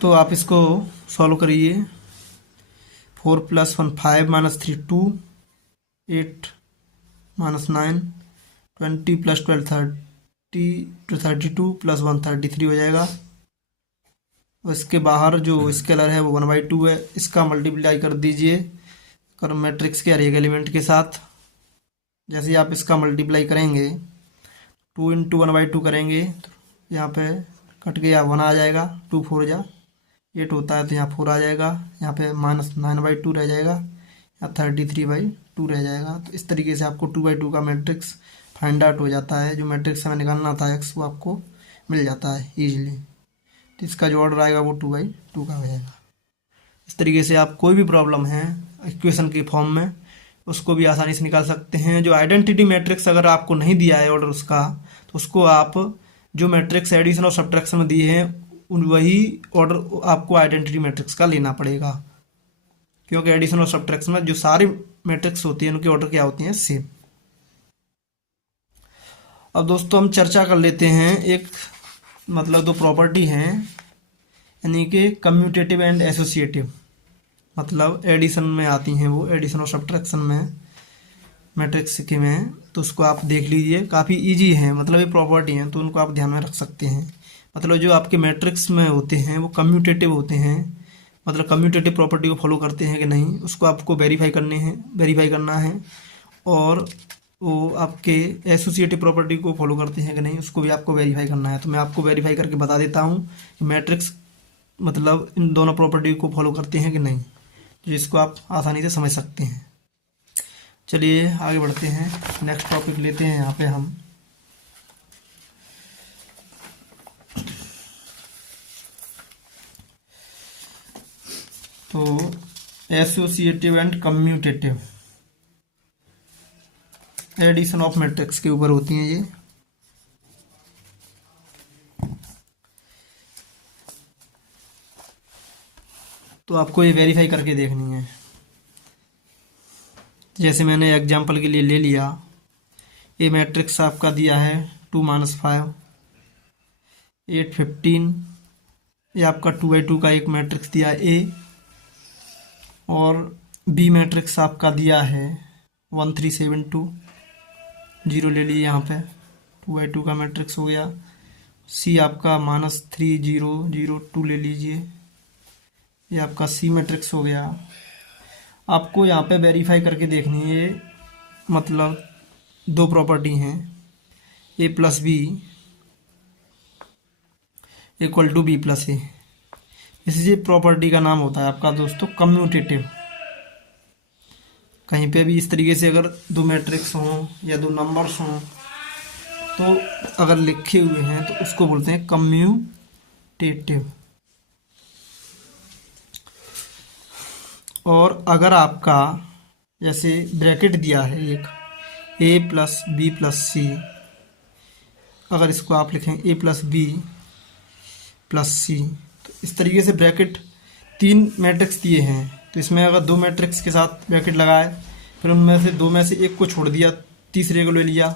तो आप इसको सॉल्व करिए। 4 + 1 5 -3 2 8 -9 20 + 12 32 प्लस 1 33 हो जाएगा। और इसके बाहर जो स्केलर है वो 1/2 है। इसका मल्टीप्लाई कर दीजिए कर मैट्रिक्स के हर एक एलिमेंट के साथ। जैसे ही आप इसका मल्टीप्लाई करेंगे 2 × 1/2 करेंगे तो यहाँ पे कट गया 1 आ जाएगा। 2 4 जा 8 होता है तो यहाँ 4 आ जाएगा। यहाँ पे -9/2 रह जाएगा। यहाँ 33/2 रह जाएगा। तो इस तरीके से आपको 2/2 का मैट्रिक्स फाइंड आउट हो जाता है। जो मैट्रिक्स हमें निकालना था एक्स वो आपको मिल जाता है ईजिली। तो इसका जो ऑर्डर आएगा वो 2/2 का हो जाएगा। इस तरीके से आप कोई भी प्रॉब्लम है इक्वेशन के फॉर्म में उसको भी आसानी से निकाल सकते हैं। जो आइडेंटिटी मैट्रिक्स अगर आपको नहीं दिया है ऑर्डर उसका, तो उसको आप जो मैट्रिक्स एडिशन और सब्ट्रैक्शन में दिए हैं वही ऑर्डर आपको आइडेंटिटी मैट्रिक्स का लेना पड़ेगा, क्योंकि एडिशन और सब्ट्रैक्शन में जो सारी मैट्रिक्स होती है उनके ऑर्डर क्या होती हैं सेम। अब दोस्तों हम चर्चा कर लेते हैं एक मतलब दो प्रॉपर्टी हैं, यानी कि कम्यूटेटिव एंड एसोसिएटिव, मतलब एडिशन में आती हैं वो, एडिशन और सब्ट्रैक्शन में मैट्रिक्स के में। तो उसको आप देख लीजिए, काफ़ी इजी है, मतलब ये प्रॉपर्टी हैं तो उनको आप ध्यान में रख सकते हैं। मतलब जो आपके मैट्रिक्स में होते हैं वो कम्यूटेटिव होते हैं, मतलब कम्यूटेटिव प्रॉपर्टी को फॉलो करते हैं कि नहीं उसको आपको वेरीफाई करना है। और वो आपके एसोसिएटिव प्रॉपर्टी को फॉलो करते हैं कि नहीं उसको भी आपको वेरीफाई करना है। तो मैं आपको वेरीफाई करके बता देता हूँ कि मैट्रिक्स मतलब इन दोनों प्रॉपर्टी को फॉलो करते हैं कि नहीं, जिसको आप आसानी से समझ सकते हैं। चलिए आगे बढ़ते हैं, नेक्स्ट टॉपिक लेते हैं यहाँ पे हम। तो associative and commutative addition of matrix के ऊपर होती हैं ये। तो आपको ये वेरीफाई करके देखनी है। जैसे मैंने एग्जांपल के लिए ले लिया, ये मैट्रिक्स आपका दिया है 2 - 5 8 15। ये आपका 2/2 का एक मैट्रिक्स दिया है ए, और बी मैट्रिक्स आपका दिया है 1 3 7 2 0 ले लिए यहाँ पे, 2/2 का मैट्रिक्स हो गया। सी आपका -3 0 0 2 ले लीजिए, ये आपका सी मैट्रिक्स हो गया। आपको यहाँ पे वेरीफाई करके देखनी है, मतलब दो प्रॉपर्टी हैं a + b = b + a। इसी प्रॉपर्टी का नाम होता है आपका दोस्तों कम्यूटेटिव। कहीं पे भी इस तरीके से अगर दो मैट्रिक्स हों या दो नंबर्स हों तो अगर लिखे हुए हैं तो उसको बोलते हैं कम्यूटेटिव। और अगर आपका जैसे ब्रैकेट दिया है एक a + b + c, अगर इसको आप लिखें a + b + c, तो इस तरीके से ब्रैकेट 3 मैट्रिक्स दिए हैं, तो इसमें अगर 2 मैट्रिक्स के साथ ब्रैकेट लगाए, फिर उनमें से 2 में से एक को छोड़ दिया, तीसरे को ले लिया,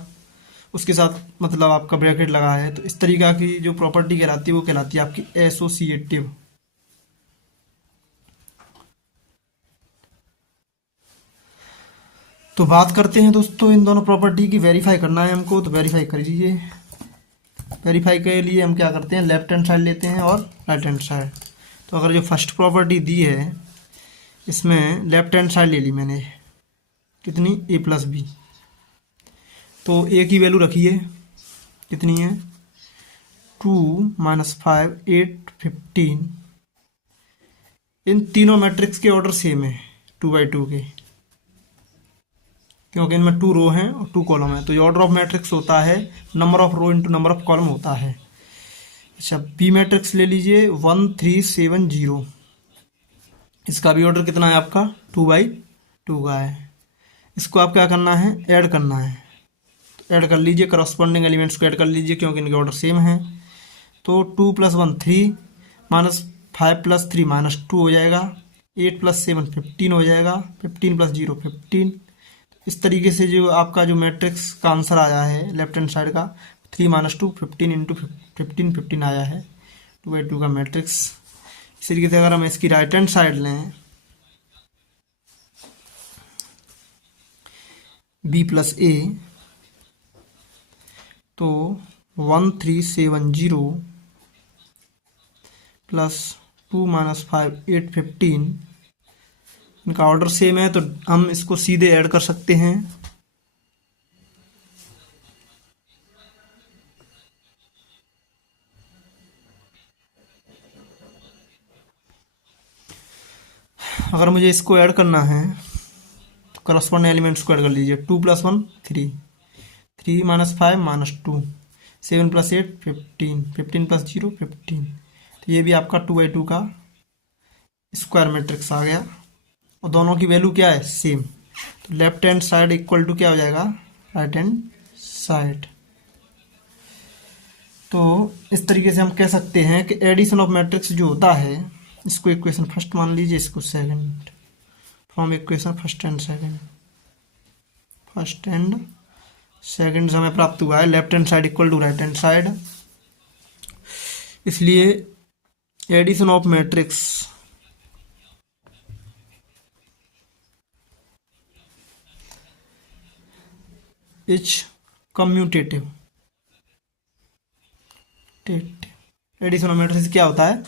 उसके साथ मतलब आपका ब्रैकेट लगा है, तो इस तरीका की जो प्रॉपर्टी कहलाती है वो कहलाती है आपकी एसोसिएटिव। तो बात करते हैं दोस्तों इन दोनों प्रॉपर्टी की। वेरीफाई करना है हमको, तो वेरीफाई कर लीजिए। वेरीफाई के लिए हम क्या करते हैं, लेफ्ट हैंड साइड लेते हैं और राइट हैंड साइड। तो अगर जो फर्स्ट प्रॉपर्टी दी है इसमें लेफ्ट हैंड साइड ले ली मैंने, कितनी a + b, तो a की वैल्यू रखिए कितनी है 2 - 5 8 15। इन तीनों मैट्रिक्स के ऑर्डर सेम है 2/2 के, क्योंकि इनमें 2 रो हैं और 2 कॉलम है। तो ये ऑर्डर ऑफ मैट्रिक्स होता है number of row into number of column होता है। अच्छा, बी मैट्रिक्स ले लीजिए 1 3 7 0। इसका भी ऑर्डर कितना है आपका 2/2 का है। इसको आप क्या करना है, ऐड करना है। तो ऐड कर लीजिए, करस्पॉन्डिंग एलिमेंट्स को ऐड कर लीजिए क्योंकि इनके ऑर्डर सेम है। तो 2 + 1 3 -5 + 3 -2 हो जाएगा। 8 + 7 15 हो जाएगा। 15 + 0 15। इस तरीके से जो आपका जो मैट्रिक्स का आंसर आया है लेफ्ट हैंड साइड का 3 - 2 15 × 15 15 आया है 2/2 का मैट्रिक्स। इस तरीके से अगर हम इसकी राइट हैंड साइड लें B + A तो 1370 + 2 - 5 8 15। इनका ऑर्डर सेम है तो हम इसको सीधे ऐड कर सकते हैं। अगर मुझे इसको ऐड करना है तो करस्पॉन्डिंग एलिमेंट्स को ऐड कर लीजिए। 2 + 1 3 3 - 5 - 2 7 + 8 15 15 + 0 15। तो ये भी आपका 2/2 का स्क्वायर मैट्रिक्स आ गया और दोनों की वैल्यू क्या है, सेम। तो left hand side equal to क्या हो जाएगा, राइट हैंड साइड। तो इस तरीके से हम कह सकते हैं कि एडिशन ऑफ मैट्रिक्स जो होता है, इसको इक्वेशन फर्स्ट मान लीजिए, इसको second, from equation first and second. First and second से हमें प्राप्त हुआ है left hand side equal to right hand side. इसलिए addition of matrix is commutative. Addition of matrix क्या होता है,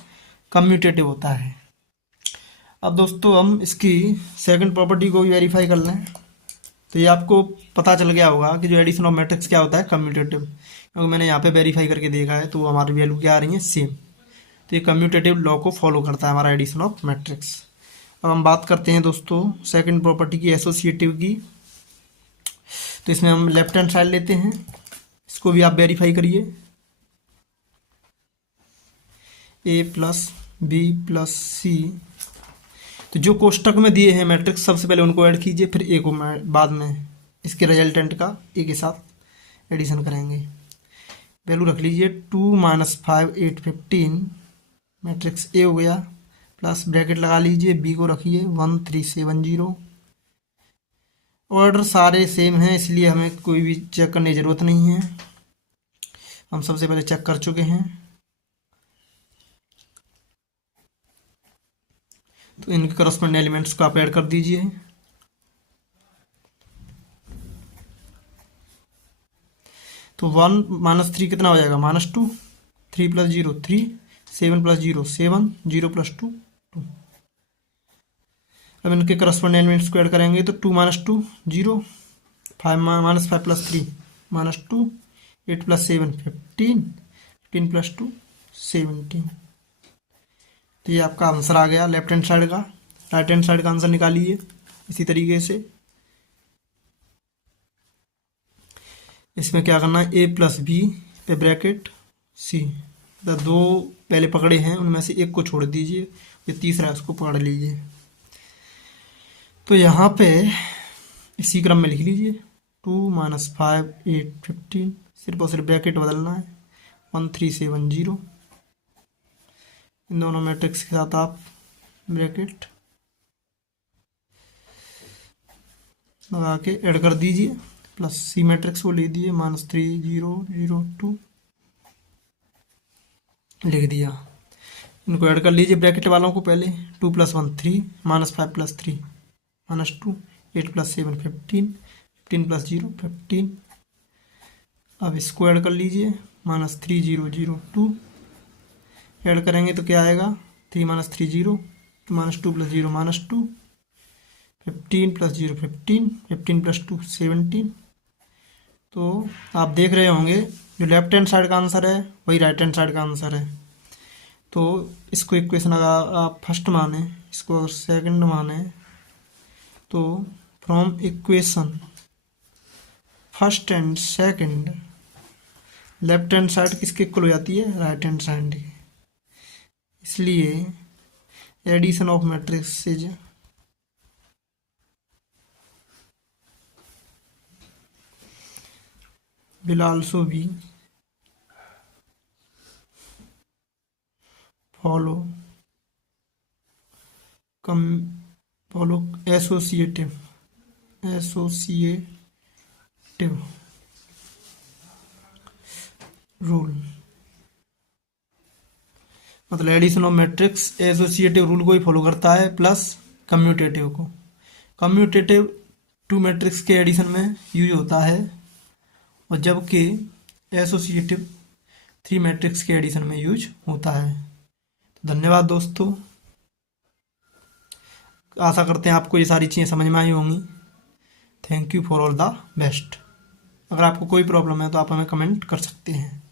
कम्यूटेटिव होता है। अब दोस्तों हम इसकी सेकंड प्रॉपर्टी को भी वेरीफाई कर लें। तो ये आपको पता चल गया होगा कि जो एडिशन ऑफ मैट्रिक्स क्या होता है, कम्यूटेटिव। क्योंकि मैंने यहाँ पे वेरीफाई करके देखा है तो हमारी वैल्यू क्या आ रही है, सेम। तो ये कम्यूटेटिव लॉ को फॉलो करता है हमारा एडिशन ऑफ मैट्रिक्स। अब हम बात करते हैं दोस्तों सेकंड प्रॉपर्टी की, एसोसिएटिव की। तो इसमें हम लेफ्ट हैंड साइड लेते हैं, इसको भी आप वेरीफाई करिए। A + B + C, तो जो कोष्टक में दिए हैं मैट्रिक्स सबसे पहले उनको ऐड कीजिए, फिर ए को बाद में इसके रिजल्टेंट का ए के साथ एडिशन करेंगे। वैल्यू रख लीजिए 2 - 5 8 15 मैट्रिक्स ए हो गया, प्लस ब्रैकेट लगा लीजिए, बी को रखिए 1370। ऑर्डर सारे सेम हैं इसलिए हमें कोई भी चेक करने की ज़रूरत नहीं है, हम सबसे पहले चेक कर चुके हैं। तो इनके करस्पॉन्डिंग एलिमेंट्स को आप ऐड कर दीजिए। तो 1 - 3 कितना हो जाएगा, -2। 3 + 0 3 7 + 0 7 0 + 2 2। अब इनके करस्पॉन्डिंग एलिमेंट्स को ऐड करेंगे तो 2 - 2 0 5 + 3 -2 8 + 7 15 15 + 2 17। तो ये आपका आंसर आ गया लेफ्ट हैंड साइड का। राइट हैंड साइड का आंसर निकालिए इसी तरीके से। इसमें क्या करना है, A + B पे ब्रैकेट C, तो दो पहले पकड़े हैं उनमें से एक को छोड़ दीजिए, ये तीसरा है उसको पकड़ लीजिए। तो यहाँ पे इसी क्रम में लिख लीजिए 2 - 5 8 15, सिर्फ और सिर्फ ब्रैकेट बदलना है 1370। इन दोनों मैट्रिक्स के साथ आप ब्रैकेट लगा के ऐड कर दीजिए, प्लस सी मैट्रिक्स को ले दिए -3 0 0 2 लिख दिया। इनको ऐड कर लीजिए ब्रैकेट वालों को पहले, 2 + 1 3 -5 + 3 -2 8 + 7 15 15 + 0 15। अब इसको ऐड कर लीजिए -3 0 0 2। ऐड करेंगे तो क्या आएगा, 3 - 3 0 -2 + 0 -2 15 + 0 15 15 + 2 17। तो आप देख रहे होंगे जो लेफ्ट हैंड साइड का आंसर है वही राइट हैंड साइड का आंसर है। तो इसको इक्वेशन अगर आप फर्स्ट माने, इसको अगर सेकंड माने, तो from equation first and second left hand side किसके इक्वल हो जाती है, राइट हैंड साइड की। इसलिए addition of matrices will also be follow associative rule. मतलब addition of matrix associative rule को ही फॉलो करता है प्लस कम्यूटेटिव को। कम्यूटेटिव 2 मैट्रिक्स के एडिशन में यूज होता है और जबकि एसोसिएटिव 3 मैट्रिक्स के एडिशन में यूज होता है। तो धन्यवाद दोस्तों, आशा करते हैं आपको ये सारी चीज़ें समझ में आई होंगी। Thank you for all the best. अगर आपको कोई प्रॉब्लम है तो आप हमें कमेंट कर सकते हैं।